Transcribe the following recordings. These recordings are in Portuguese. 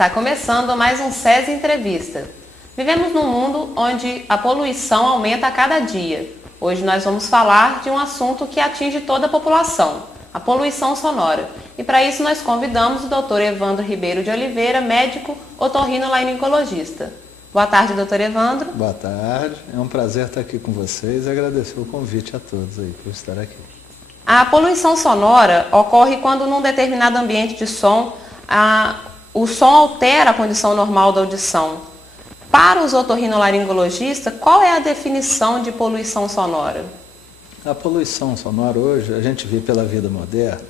Está começando mais um SESI Entrevista. Vivemos num mundo onde a poluição aumenta a cada dia. Hoje nós vamos falar de um assunto que atinge toda a população, a poluição sonora. E para isso nós convidamos o Dr. Evandro Ribeiro de Oliveira, médico otorrinolaringologista. Boa tarde, doutor Evandro. Boa tarde, é um prazer estar aqui com vocês e agradecer o convite a todos aí por estar aqui. A poluição sonora ocorre quando num determinado ambiente de som, o som altera a condição normal da audição. Para os otorrinolaringologistas, qual é a definição de poluição sonora? A poluição sonora hoje, a gente vê pela vida moderna,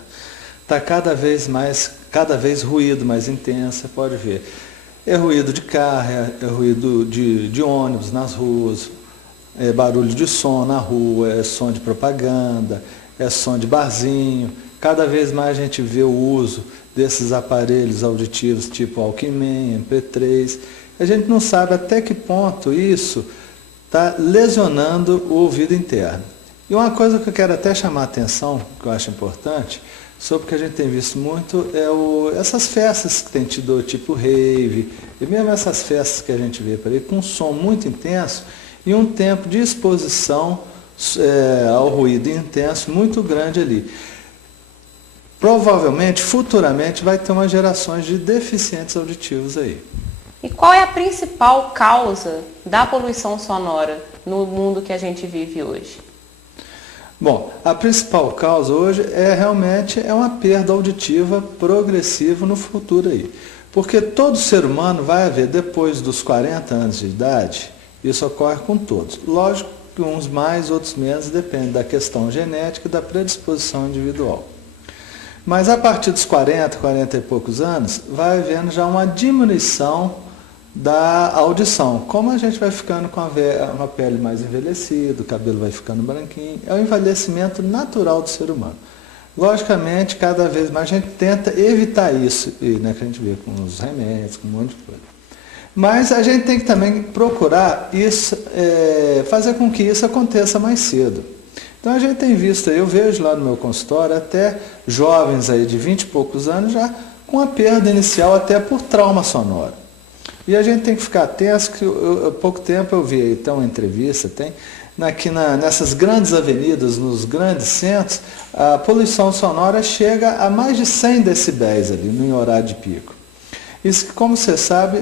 está cada vez ruído mais intenso, você pode ver. É ruído de carro, é ruído de ônibus nas ruas, é barulho de som na rua, é som de propaganda, é som de barzinho. Cada vez mais a gente vê o uso desses aparelhos auditivos tipo Walkman, MP3. A gente não sabe até que ponto isso está lesionando o ouvido interno. E uma coisa que eu quero até chamar a atenção, que eu acho importante, sobre o que a gente tem visto muito, essas festas que tem tido tipo rave, e mesmo essas festas que a gente vê por aí, com um som muito intenso e um tempo de exposição ao ruído intenso muito grande ali. Provavelmente, futuramente, vai ter umas gerações de deficientes auditivos aí. E qual é a principal causa da poluição sonora no mundo que a gente vive hoje? Bom, a principal causa hoje realmente uma perda auditiva progressiva no futuro aí. Porque todo ser humano vai haver, depois dos 40 anos de idade, isso ocorre com todos. Lógico que uns mais, outros menos, depende da questão genética e da predisposição individual. Mas a partir dos 40 e poucos anos, vai havendo já uma diminuição da audição. Como a gente vai ficando com a pele mais envelhecida, o cabelo vai ficando branquinho, é o envelhecimento natural do ser humano. Logicamente, cada vez mais a gente tenta evitar isso, né, que a gente vê com os remédios, com um monte de coisa. Mas a gente tem que também procurar isso, fazer com que isso aconteça mais cedo. Então a gente tem visto, eu vejo lá no meu consultório, até jovens aí de 20 e poucos anos já com a perda inicial até por trauma sonoro. E a gente tem que ficar atento, que há pouco tempo eu vi então uma entrevista, nessas grandes avenidas, nos grandes centros, a poluição sonora chega a mais de 100 decibéis ali, no horário de pico. Isso que, como você sabe,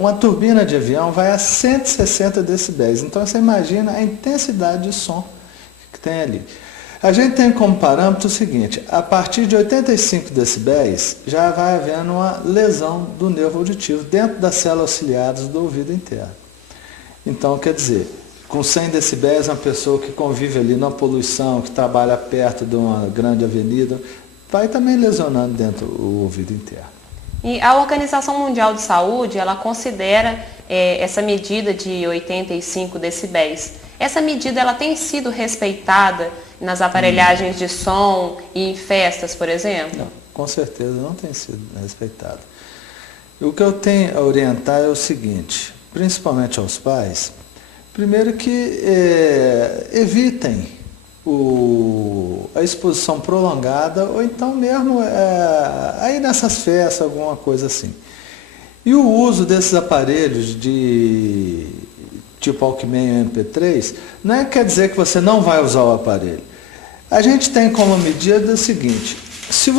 uma turbina de avião vai a 160 decibéis. Então você imagina a intensidade de som que tem ali. A gente tem como parâmetro o seguinte: a partir de 85 decibéis já vai havendo uma lesão do nervo auditivo dentro das células auxiliares do ouvido interno. Então, quer dizer, com 100 decibéis, uma pessoa que convive ali na poluição, que trabalha perto de uma grande avenida, vai também lesionando dentro do ouvido interno. E a Organização Mundial de Saúde, ela considera essa medida de 85 decibéis. Essa medida ela tem sido respeitada nas aparelhagens de som e em festas, por exemplo? Não, com certeza não tem sido respeitada. O que eu tenho a orientar é o seguinte, principalmente aos pais, primeiro que evitem a exposição prolongada, ou então mesmo aí nessas festas, alguma coisa assim. E o uso desses aparelhos de tipo Walkman ou MP3, não quer dizer que você não vai usar o aparelho. A gente tem como medida o seguinte: se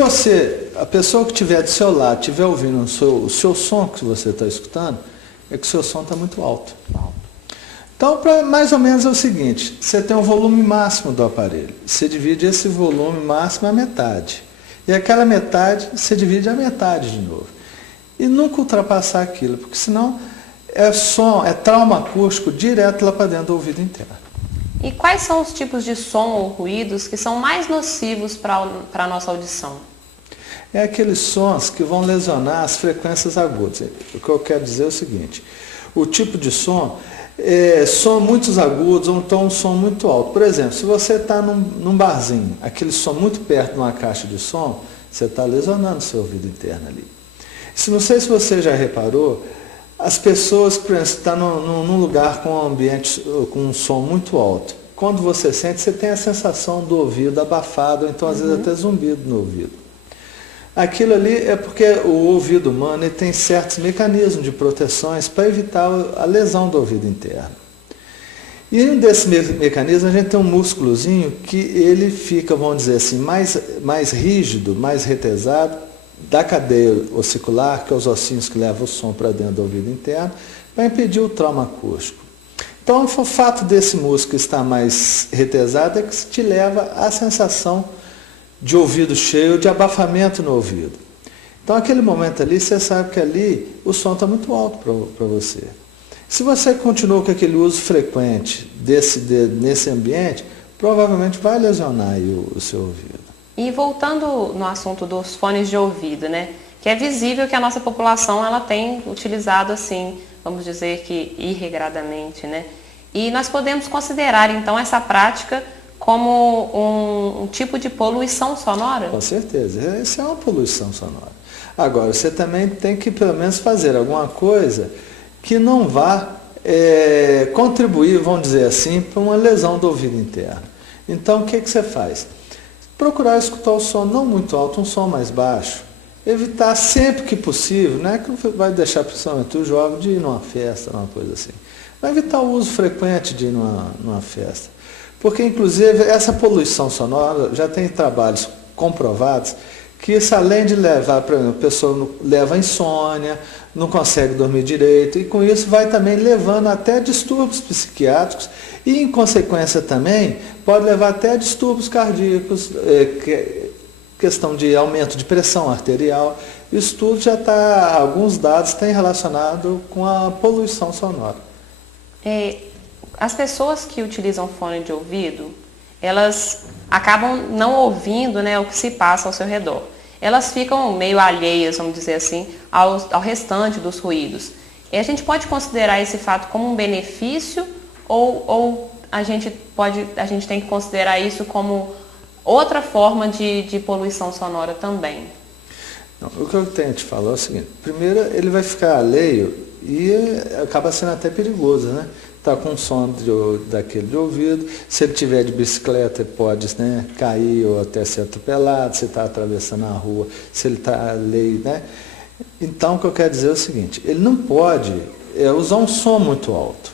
a pessoa que estiver do seu lado, estiver ouvindo o seu som que você está escutando, é que o seu som está muito alto. Então, mais ou menos é o seguinte: você tem um volume máximo do aparelho, você divide esse volume máximo à metade. E aquela metade, você divide a metade de novo. E nunca ultrapassar aquilo, porque senão é trauma acústico direto lá para dentro do ouvido interno. E quais são os tipos de som ou ruídos que são mais nocivos para a nossa audição? É aqueles sons que vão lesionar as frequências agudas. O que eu quero dizer é o seguinte: o tipo de som som muito agudos ou então um som muito alto. Por exemplo, se você está num barzinho, aquele som muito perto de uma caixa de som, você está lesionando o seu ouvido interno ali. Não sei se você já reparou, as pessoas, por exemplo, estão num lugar com um ambiente com um som muito alto. Quando você sente, você tem a sensação do ouvido abafado, ou então às vezes até zumbido no ouvido. Aquilo ali é porque o ouvido humano ele tem certos mecanismos de proteções para evitar a lesão do ouvido interno. E um desses mecanismos, a gente tem um músculozinho que ele fica, vamos dizer assim, mais rígido, mais retesado, da cadeia ossicular, que é os ossinhos que levam o som para dentro do ouvido interno, para impedir o trauma acústico. Então, o fato desse músculo estar mais retesado é que te leva à sensação de ouvido cheio, de abafamento no ouvido. Então, aquele momento ali, você sabe que ali o som está muito alto para você. Se você continua com aquele uso frequente nesse ambiente, provavelmente vai lesionar aí o seu ouvido. E voltando no assunto dos fones de ouvido, né? Que é visível que a nossa população ela tem utilizado assim, vamos dizer que irregradamente, né? E nós podemos considerar então essa prática como um tipo de poluição sonora? Com certeza, isso é uma poluição sonora. Agora, você também tem que pelo menos fazer alguma coisa que não vá contribuir, vamos dizer assim, para uma lesão do ouvido interno. Então, o que você faz? Procurar escutar o som não muito alto, um som mais baixo. Evitar sempre que possível, não é que vai deixar principalmente o jovem de ir numa festa, uma coisa assim. Vai evitar o uso frequente de ir numa festa. Porque, inclusive, essa poluição sonora já tem trabalhos comprovados que isso, além de levar, por exemplo, a pessoa leva insônia, não consegue dormir direito, e com isso vai também levando até distúrbios psiquiátricos e, em consequência também, pode levar até a distúrbios cardíacos, questão de aumento de pressão arterial. Isso tudo já está, alguns dados têm relacionado com a poluição sonora. As pessoas que utilizam fone de ouvido, elas acabam não ouvindo, né, o que se passa ao seu redor. Elas ficam meio alheias, vamos dizer assim, ao restante dos ruídos. E a gente pode considerar esse fato como um benefício ou a gente tem que considerar isso como outra forma de poluição sonora também? Não, o que eu tenho te falar é o seguinte: primeiro, ele vai ficar alheio e acaba sendo até perigoso, né? Está com som daquele de ouvido. Se ele tiver de bicicleta, ele pode, né, cair ou até ser atropelado. Se está atravessando a rua, se ele está alheio, né? Então, o que eu quero dizer é o seguinte: ele não pode usar um som muito alto,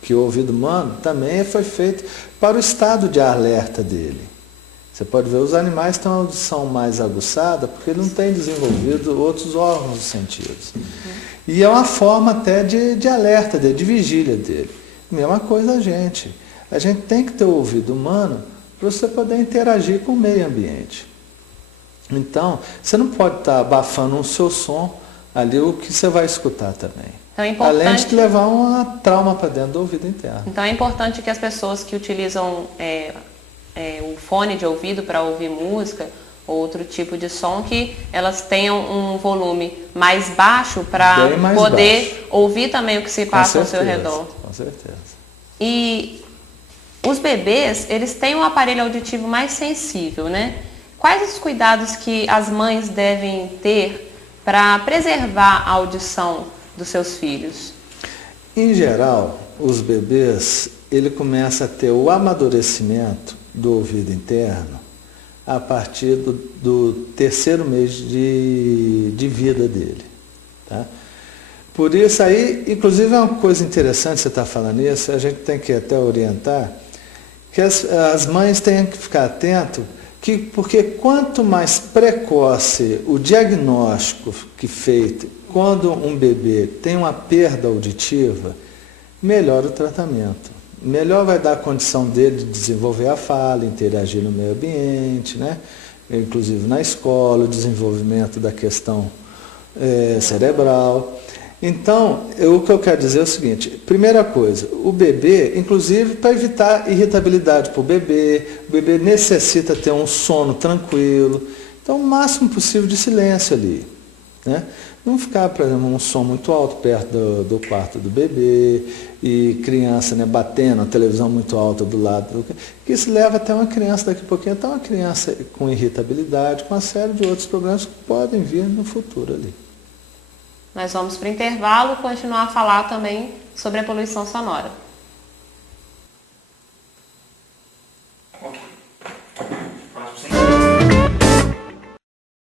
que o ouvido humano também foi feito para o estado de alerta dele. Você pode ver, os animais têm uma audição mais aguçada porque ele não tem desenvolvido outros órgãos dos sentidos. E é uma forma até de alerta dele, de vigília dele. Mesma coisa a gente. A gente tem que ter o ouvido humano para você poder interagir com o meio ambiente. Então, você não pode estar abafando o seu som ali, o que você vai escutar também. Então, é importante... Além de levar uma trauma para dentro do ouvido interno. Então é importante que as pessoas que utilizam o fone de ouvido para ouvir música ou outro tipo de som, que elas tenham um volume mais baixo para poder ouvir também o que se passa ao seu redor. Com certeza. E os bebês, eles têm um aparelho auditivo mais sensível, né? Quais os cuidados que as mães devem ter para preservar a audição dos seus filhos? Em geral, os bebês, ele começa a ter o amadurecimento do ouvido interno a partir do terceiro mês de vida dele. Tá? Por isso aí, inclusive é uma coisa interessante você estar falando isso, a gente tem que até orientar, que as mães têm que ficar atentas, porque quanto mais precoce o diagnóstico que feito quando um bebê tem uma perda auditiva, melhor o tratamento. Melhor vai dar a condição dele de desenvolver a fala, interagir no meio ambiente, né? Inclusive na escola, o desenvolvimento da questão cerebral. Então, o que eu quero dizer é o seguinte: primeira coisa, o bebê, inclusive para evitar irritabilidade para o bebê necessita ter um sono tranquilo, então o máximo possível de silêncio ali. Né? Não ficar, por exemplo, um som muito alto perto do quarto do bebê e criança, né, batendo a televisão muito alta do lado, que isso leva até uma criança daqui a pouquinho, até uma criança com irritabilidade, com uma série de outros problemas que podem vir no futuro ali. Nós vamos para o intervalo continuar a falar também sobre a poluição sonora.